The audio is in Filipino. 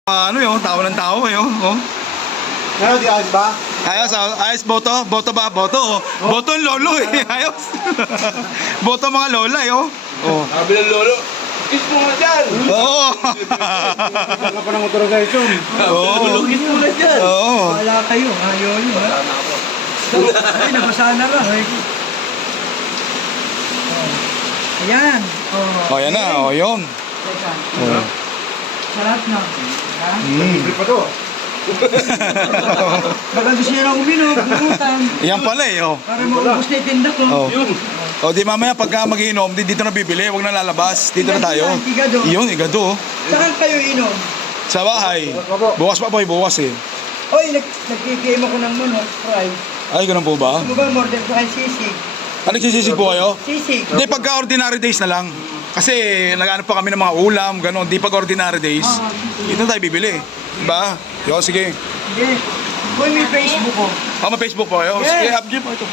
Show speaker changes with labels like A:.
A: Ano yun, tao ng tao eh, oh.
B: Ano, di ayos ba?
A: Ayos, ayos, boto ba? Boto, oh. Boto ang lolo eh, ayos. Boto mga lola eh, oh. Oh.
C: Sabi ng lolo, kiss mo nga dyan!
A: Oo.
B: Ano pa ng authorization?
A: Oo.
C: Kiss mo nga dyan!
A: Oo.
D: Wala kayo, ayaw nyo ha. Ay, nabasa na lang. Ay. Oh. Ayan.
A: Oh, yan na, oh, yun.
D: Teka.
A: Oh.
D: Sarap na. Ha?
B: Libre pa to.
D: Baka gusto nyo lang uminom, bumutan.
A: Yan pala eh, oh.
D: Para maubos na yung tinda ko.
A: Oh.
C: Yun!
A: O di mamaya pagka mag-iinom, dito na bibili, huwag na lalabas. Dito na tayo.
D: Igado.
A: Yun, igado. Oh.
D: Saan kayo inom?
A: Sa bahay. Bukas pa boy, bukas eh.
D: Oy, nagkikiim ako ng manok, fry.
A: Ay, ganun po ba?
D: Ano ba, order ko ay sisig?
A: Ano nagsisisig po kayo?
D: Sisig.
A: Hindi, pagka ordinary days na lang. Kasi nag-ano pa kami ng mga ulam, gano'n. Di pag ordinary days, dito na tayo bibili. Diba? Yo, sige.
D: Hindi. Uy, may Facebook ko.
A: May Facebook po kayo?
D: Yes.
A: Sige, update po ito.